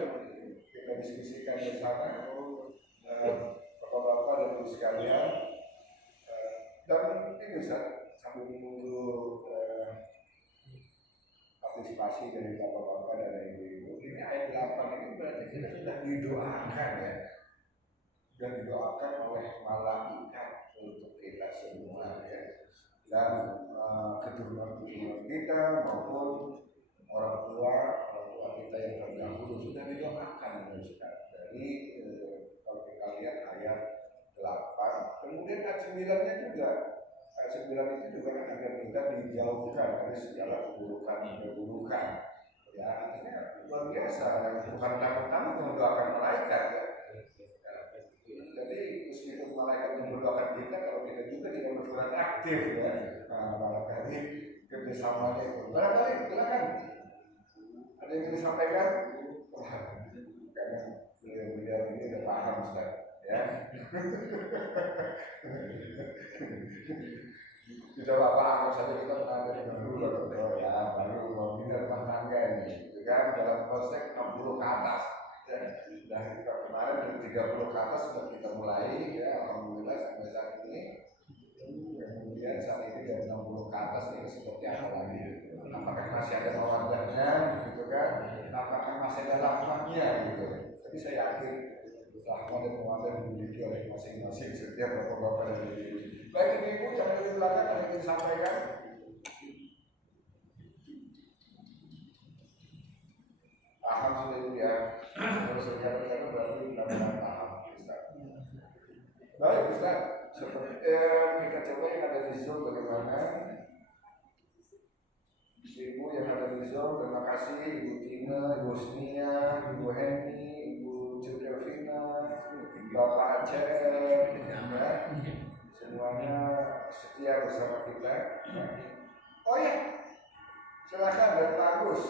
kita diskusikan bersama bapak-bapak dan ibu sekalian. Dan ini Ustaz, sambil menunggu partisipasi dari bapak-bapak dan ibu-ibu, ini ayat 8 ini berarti kita sudah didoakan ya, dan didoakan oleh malaikat untuk kita semua ya, dan keturunan-keturunan kita maupun orang tua kita yang terdahulu sudah didoakan Ustaz. Dari kalau kita lihat ayat 8, kemudian ayat 9-nya juga, ayat 9 itu juga agar kita dijauhkan dari segala keburukan. Ya, artinya luar biasa, dan bukan tamu-tamu mendoakan malaikat ya. Jadi meskipun malaikat yang mendoakan kita, kalau kita juga tidak berperan aktif ya, barangkali kerjasamanya itu. Barangkali silakan ada yang ingin disampaikan. Karena beliau ini udah paham Ustaz ya. Tidak apa-apa, anggap saja kita mengajar dulu ya, baru mau pindah rumah tangga ini, gitu kan, dalam konsep 60 ke atas ya. Dari kemarin dari 30 ke atas sudah kita mulai ya, alhamdulillah sampai saat ini. Kemudian saat ini dari 60 ke atas ini seperti apa lagi? Apakah masih ada mawadahnya, gitu kan? Apakah masih ada rahmatnya, gitu? Tapi saya yakin rahmat dan mawadah dimiliki oleh masing-masing setiap bapak-bapak dan ibu-ibu. Baik ibu-ibu yang ada di belakang ada yang ingin disampaikan? Paham sudah itu ya. Kalau saudara-saudara berarti benar-benar paham Ustaz. Baik Ustaz, seperti kita coba yang ada di Zoom bagaimana? Ibu yang ada di Zoom, terima kasih Ibu Tina, Ibu Snia, Ibu Henny, Ibu Judelvina, Bapak Aceh, ya. Semuanya setia bersama kita. Oh ya, silakan dari Pak Agus.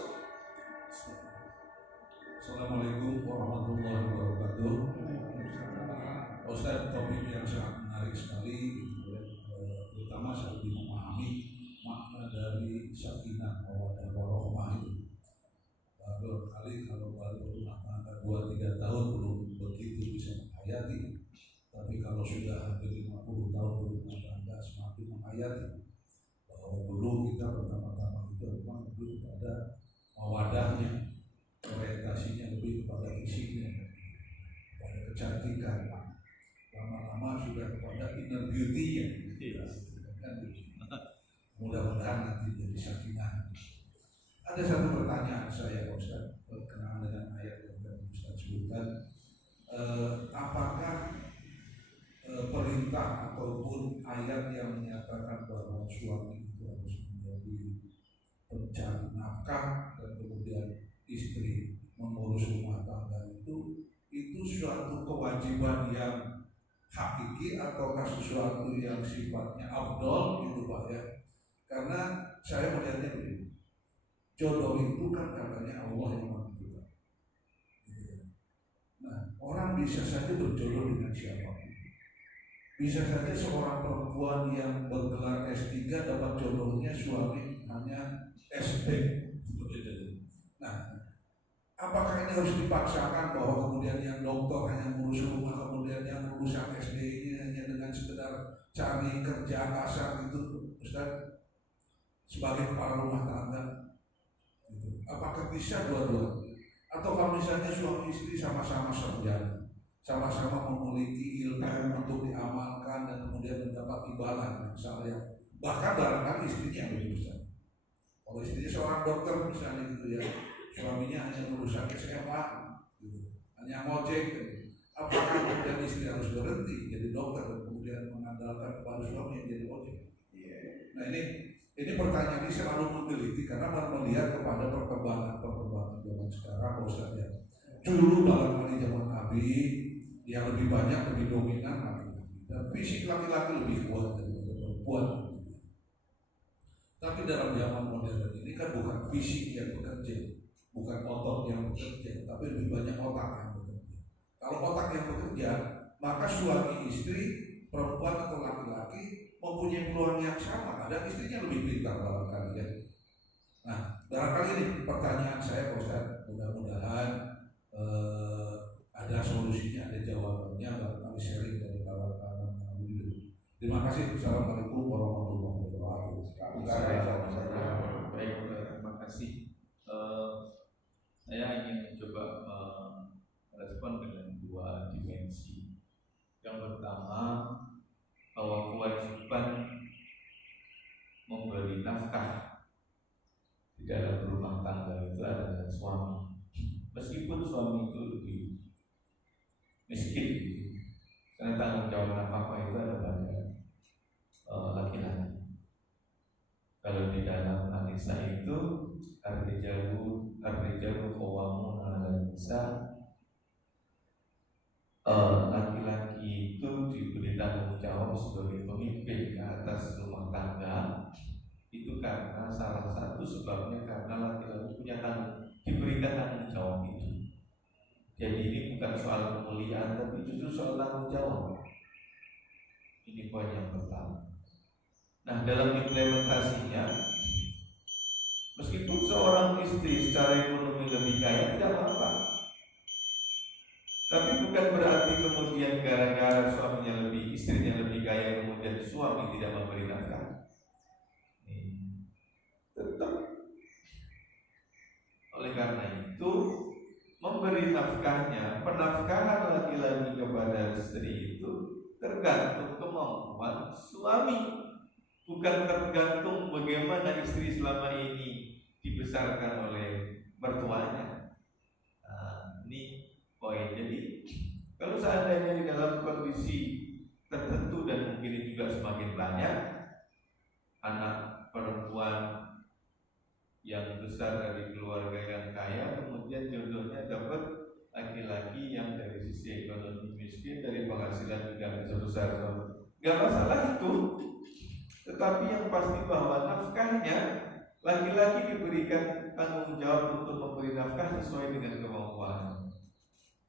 Assalamualaikum warahmatullahi wabarakatuh. Ustaz, topik yang sangat menarik sekali, terutama saya lebih memahami makna dari sakinah mawaddah warahmah itu. Barangkali kalau baru berumah tangga 2-3 tahun belum begitu bisa menghayati, tapi kalau sudah hampir 50 tahun berumah tangga semakin menghayati bahwa dulu kita pertama-tama itu memang lebih kepada mawadahnya, orientasinya lebih kepada fisiknya, kepada kecantikan. Lama-lama sudah kepada inner beauty-nya. Mudah-mudahan nanti jadi sakinah. Ada satu pertanyaan saya Ustaz, berkenaan dengan ayat yang tadi Ustaz sebutkan. Apakah perintah ataupun ayat yang menyatakan bahwa suami itu harus menjadi pencari nafkah dan kemudian istri mengurus rumah tangga itu suatu kewajiban yang hakiki ataukah sesuatu yang sifatnya afdol gitu Pak ya? Karena saya melihatnya begini, jodoh itu kan katanya Allah yang menentukan. Nah, orang bisa saja berjodoh dengan siapapun. Bisa saja seorang perempuan yang bergelar S3 dapat jodohnya suami hanya SD. Nah, apakah ini harus dipaksakan bahwa kemudian yang dokter hanya ngurus rumah, kemudian yang lulusan SD ini hanya dengan sekedar cari kerja kasar gitu, Ustaz? sebagai kepala rumah tangga? Gitu. Apakah bisa dua-dua? Atau kalau misalnya suami istri sama-sama sarjana, sama-sama memiliki ilmu untuk diamalkan dan kemudian mendapat imbalan misalnya, bahkan barangkali istrinya yang lebih besar. Kalau istrinya seorang dokter misalnya gitu ya, suaminya hanya urusan SMA, gitu, hanya ngojek. Apakah kemudian istri harus berhenti jadi dokter dan kemudian mengandalkan kepada suami yang jadi ojek? Nah ini pertanyaan ini selalu meneliti karena melihat kepada perkembangan zaman sekarang, Ustaz ya. Dulu barangkali zaman Nabi yang lebih banyak, lebih dominan laki-laki dan fisik laki-laki lebih kuat daripada perempuan. Tapi dalam zaman modern ini kan bukan fisik yang bekerja, bukan otot yang bekerja, tapi lebih banyak otak yang bekerja. Kalau otak yang bekerja, maka suami istri, perempuan atau laki-laki mempunyai peluang yang sama. Ada istrinya lebih pintar barangkali ya. Nah, barangkali ini pertanyaan saya Pak Ustaz, mudah-mudahan ada solusinya, ada jawabannya, barangkali sharing dari kawan-kawan. Terima kasih. Assalamualaikum warahmatullahi wabarakatuh. Baik, terima kasih. Saya ingin mencoba merespon dengan dua dimensi. Yang pertama, bahwa kewajiban memberi nafkah di dalam rumah tangga itu adalah suami. Meskipun suami itu lebih miskin, karena tanggung jawab nafkah itu ada pada laki-laki. Kalau di dalam An-Nisa itu ar-rijalu qawwamuna 'alan nisa, laki-laki itu diberi tanggung jawab sebagai pemimpin ke atas rumah tangga. Itu karena salah satu sebabnya karena laki-laki diberikan tanggung jawab itu. Jadi ini bukan soal kemuliaan, tapi justru soal tanggung jawab. Ini poin yang pertama. Nah, dalam implementasinya, meskipun seorang istri secara ekonomi lebih kaya tidak apa-apa, tapi bukan berarti kemudian gara-gara suaminya istrinya lebih kaya kemudian suami tidak memberi nafkah. Tetap. Oleh karena itu, memberi nafkahnya, penafkahan laki-laki kepada istri itu tergantung kemampuan suami. Bukan tergantung bagaimana istri selama ini dibesarkan oleh mertuanya. Nah, ini poin. Jadi kalau seandainya di dalam kondisi tertentu dan mungkin juga semakin banyak anak perempuan yang besar dari keluarga yang kaya, kemudian jodohnya dapat laki-laki yang dari sisi ekonomi miskin, dari penghasilan juga sebesar, nggak masalah itu. Tetapi yang pasti bahwa nafkahnya, laki-laki diberikan tanggung jawab untuk memberi nafkah sesuai dengan kemampuan.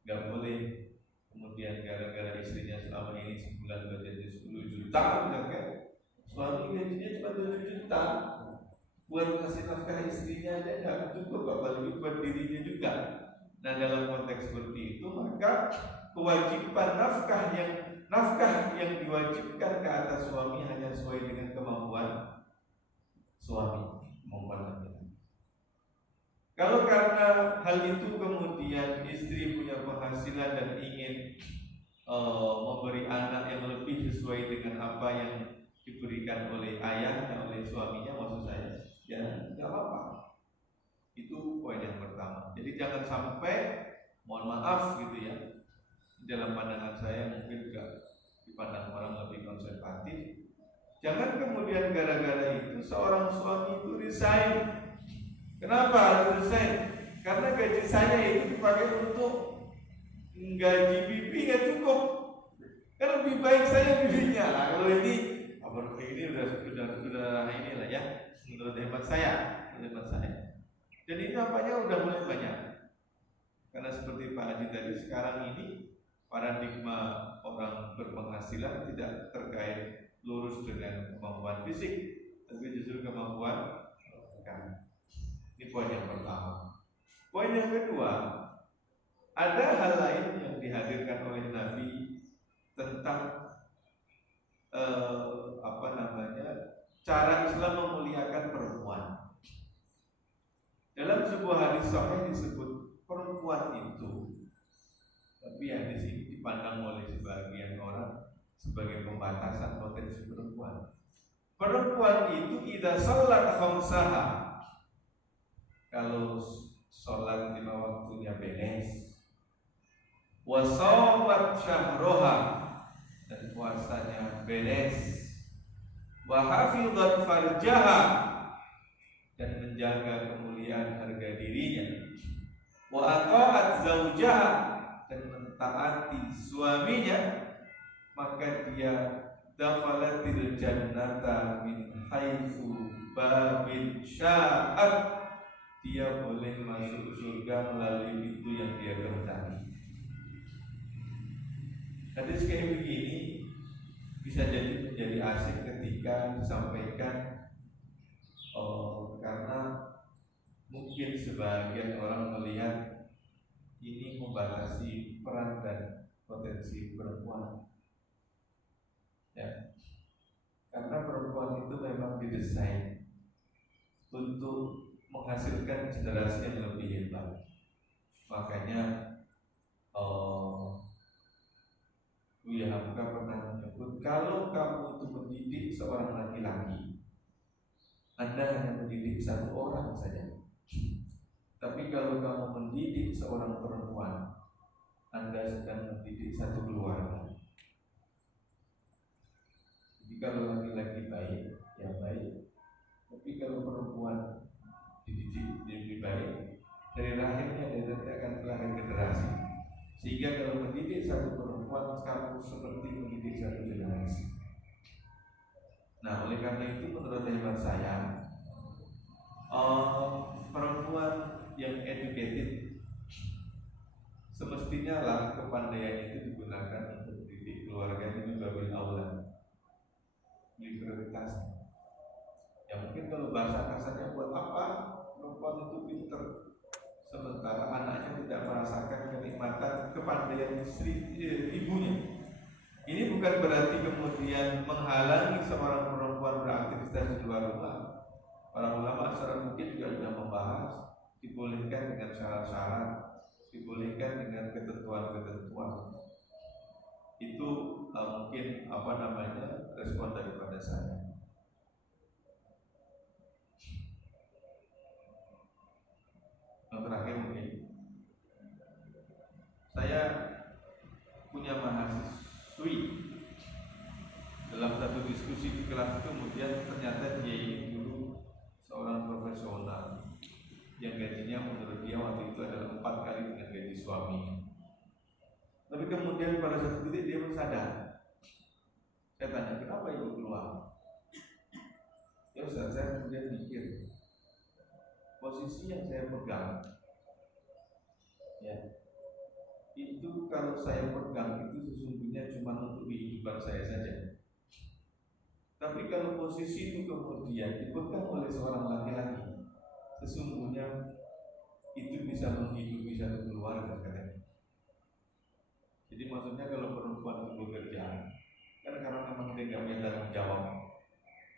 Gak boleh kemudian gara-gara istrinya selama ini sebulan gajinya 10 juta, misalkan suami gajinya cuma 7 juta, buat kasih nafkah istrinya aja gak cukup, apalagi buat dirinya juga. Nah, dalam konteks seperti itu, maka kewajiban nafkah yang diwajibkan ke atas suami hanya sesuai dengan kemampuan suami, kemampuan laki-laki. Kalau karena hal itu kemudian istri punya penghasilan dan ingin memberi anak yang lebih sesuai dengan apa yang diberikan oleh ayahnya, oleh suaminya, maksud saya, ya nggak apa-apa. Itu poin yang pertama. Jadi jangan sampai, mohon maaf gitu ya, dalam pandangan saya mungkin juga dipandang orang lebih konservatif. Jangan kemudian gara-gara itu seorang suami itu resign. Kenapa harus resign? Karena gaji saya itu dipakai untuk gaji bibi nggak cukup. Kan lebih baik saya bibinya. Nah, kalau ini udah inilah ya, menurut hemat saya. Dan ini nampaknya udah mulai banyak. Karena seperti Pak Haji tadi, sekarang ini paradigma orang berpenghasilan tidak terkait lurus dengan kemampuan fisik, tapi justru kemampuan kan. Ini poin yang pertama. Poin yang kedua, ada hal lain yang dihadirkan oleh Nabi tentang cara Islam memuliakan perempuan. sahih disebut perempuan itu, tapi hadis ini dipandang oleh sebagian orang sebagai pembatasan potensi perempuan. Perempuan itu idza shalat khamsaha, kalau sholat 5 waktunya beres, wa shamat syahroha, dan puasanya beres, wa hafizat farjaha, dan menjaga kemuliaan harga dirinya, wa ata'at zaujaha, dan mentaati suaminya, maka dia dakhalatil jannata min haitsu babin sya'at, dia boleh masuk surga melalui pintu yang dia kehendaki. Hadis kayak begini bisa jadi menjadi asik ketika disampaikan, karena mungkin sebagian orang melihat ini membatasi peran dan potensi perempuan. Ya, karena perempuan itu memang didesain untuk menghasilkan generasi yang lebih hebat. Makanya Buya Hamka pernah menyebut, kalau kamu itu mendidik seorang laki-laki, Anda hanya mendidik satu orang saja. Tapi kalau kamu mendidik seorang perempuan, Anda sedang mendidik satu keluarga. Jadi kalau laki-laki baik, ya baik. Tapi kalau perempuan dididik lebih baik, dari rahimnya dia nanti akan melahirkan generasi. Sehingga kalau mendidik satu perempuan, kamu seperti mendidik satu generasi. Nah, oleh karena itu menurut hemat saya, perempuan yang educated semestinya lah kepandaian itu digunakan untuk mendidik keluarga ini babil aula, prioritas. Ya mungkin kalau bahasa kasarnya, buat apa perempuan itu pinter sementara anaknya tidak merasakan kenikmatan kepandaian ibunya. Ini bukan berarti kemudian menghalangi seorang perempuan beraktivitas di luar rumah. Para ulama secara mungkin juga sudah membahas dibolehkan dengan syarat-syarat, dibolehkan dengan ketentuan-ketentuan. Itu mungkin respon daripada saya. Yang terakhir mungkin, saya punya mahasiswi dalam satu diskusi di kelas itu, kemudian ternyata dia ini dulu seorang profesional yang gajinya menurut dia waktu itu adalah 4 kali dengan gaji suaminya. Tapi kemudian pada satu titik dia sadar. Saya tanya, kenapa ibu keluar? Ya Ustaz, saya kemudian mikir, posisi yang saya pegang, ya, itu kalau saya pegang itu sesungguhnya cuma untuk kehidupan saya saja. Tapi kalau posisi itu kemudian dipegang oleh seorang laki-laki, sesungguhnya itu bisa menghidupi satu keluarga, katanya. Jadi maksudnya kalau perempuan itu bekerja, karena memang dia nggak punya tanggung jawab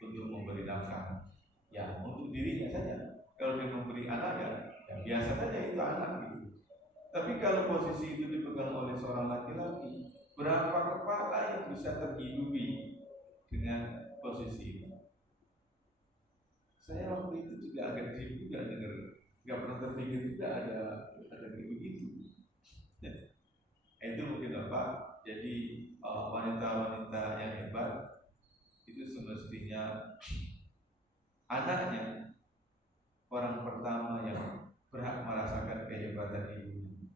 untuk memberi nafkah, ya untuk dirinya saja. Kalau dia memberi anak, ya biasa saja itu anak gitu. Tapi kalau posisi itu dipegang oleh seorang laki-laki, berapa kepala yang bisa terhidupi dengan posisi itu? Saya waktu itu juga agak diem juga dengar, nggak pernah terpikir juga ada begitu. Itu mungkin apa? Jadi wanita-wanita yang hebat itu semestinya anaknya orang pertama yang berhak merasakan kehebatan ibunya.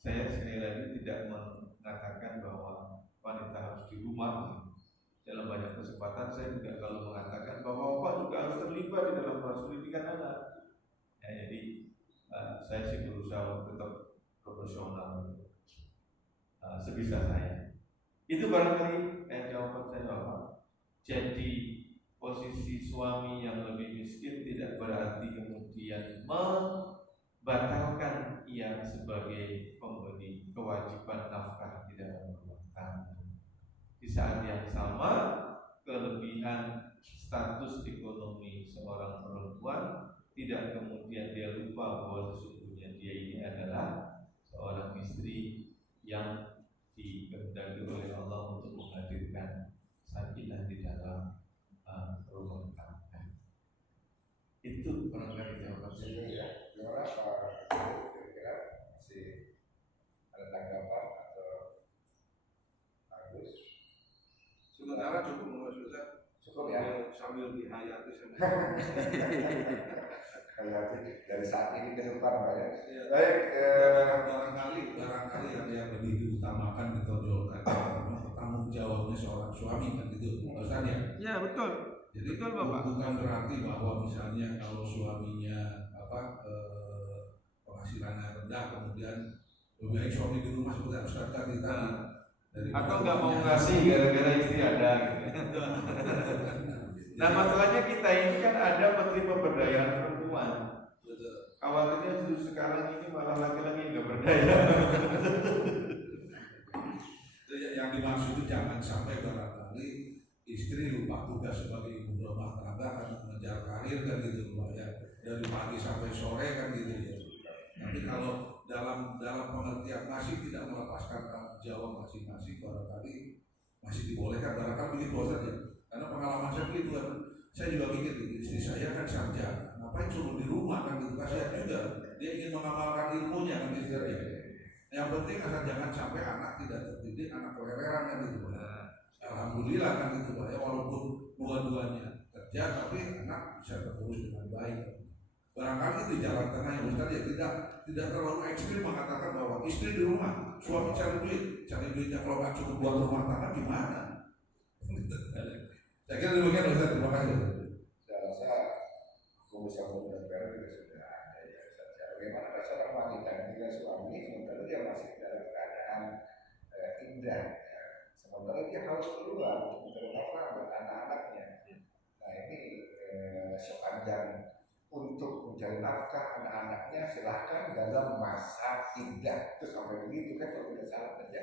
Saya sekali lagi tidak mengatakan bahwa wanita harus di rumah. Dalam banyak kesempatan saya juga kalau mengatakan bahwa bapak juga harus terlibat di dalam proses pendidikan anak. Ya, jadi saya sih berusaha tetap profesional sebisa saya. Itu barangkali jawaban saya, Bapak. Jadi posisi suami yang lebih miskin tidak berarti kemudian membatalkan ia sebagai pemberi kewajiban nafkah di dalam rumah tangga. Di saat yang sama, kelebihan status ekonomi seorang perempuan, tidak kemudian dia lupa bahwa sesungguhnya dia ini adalah seorang istri yang dikehendaki oleh Allah untuk menghadirkan sakinah di dalam rumah tangga. Itu barangkali jawaban saya. Ya, gimana Pak? Kira-kira masih ada tanggapan atau bagus? Sementara cukup menurut saya. Cukup ya. Sambil dihayati Hayati dari saat ini ke depan Pak ya. Ya. Baik. Barangkali ada yang lebih diutamakan ditonjolkan tanggung jawabnya seorang suami kan gitu, Ustaz ya. Ya betul. Jadi betul Bapak. bukan berarti bahwa misalnya kalau suaminya penghasilannya rendah kemudian lebih baik suami di rumah seperti Ustaz tadi atau nggak mau ngasih gara-gara istri ada gitu. Nah masalahnya kita ini kan ada Menteri Pemberdayaan Perempuan. Khawatirnya justru sekarang ini malah laki-laki nggak berdaya. Yang dimaksud itu jangan sampai barangkali istri lupa tugas sebagai ibu rumah tangga kan mengejar karir kan gitu Pak ya, dari pagi sampai sore kan gitu ya. Tapi kalau dalam pengertian masih tidak melepaskan tanggung jawab masing-masing, barangkali masih dibolehkan, barangkali begitu saja. Karena pengalaman saya begitu kan, saya juga mikir istri saya kan sarjana, ngapain suruh di rumah kan gitu, kasihan juga dia ingin mengamalkan ilmunya kan istilahnya. Yang penting asal jangan sampai anak tidak terdidik, anak keleleran kan gitu. Alhamdulillah kan gitu Pak ya, walaupun dua-duanya kerja tapi anak bisa terurus dengan baik. Barangkali itu jalan tengah yang Ustaz ya, tidak terlalu ekstrim mengatakan bahwa istri di rumah, suami cari duitnya kalau nggak cukup buat rumah tangga gimana? Saya kira demikian Ustaz, terima kasih. Saya rasa bisa benar-benar juga sudah ada ya Ustaz. Bagaimana seorang wanita jika suami sementara dia masih dalam keadaan indah, ya. Sementara dia harus keluar untuk mencari buat anak-anaknya. Nah ini sepanjang untuk mencari nafkah anak-anaknya silahkan dalam masa indah itu sampai begitu kan kalau tidak salah saja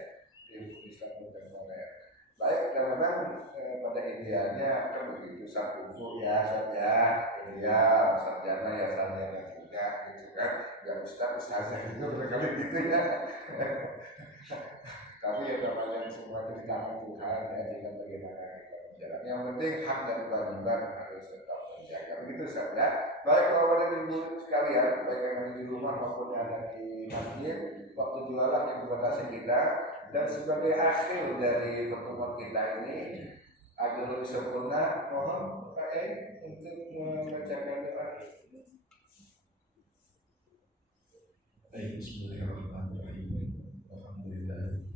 di Islam bukan Korea. Baik, memang pada idealnya kan begitu satu ya saja ideal sarjana ya sarjana juga gitu kan, nggak ustazah juga berkali gitu ya. Tapi ya namanya semua ceritakan Tuhan ya, jangan bagaimana kita berjalan. Yang penting hak dan kewajiban harus tetap terjaga. Begitu saja. Baik kawan dan ibu sekalian, baik yang ada di rumah maupun yang ada di masjid, waktu jualan yang dibatasi kita. Dan sebagai akhir dari pertemuan kita ini agar lebih sempurna, mohon Pak En untuk membacakan doa. Baik, bismillahirrahmanirrahim. Alhamdulillah.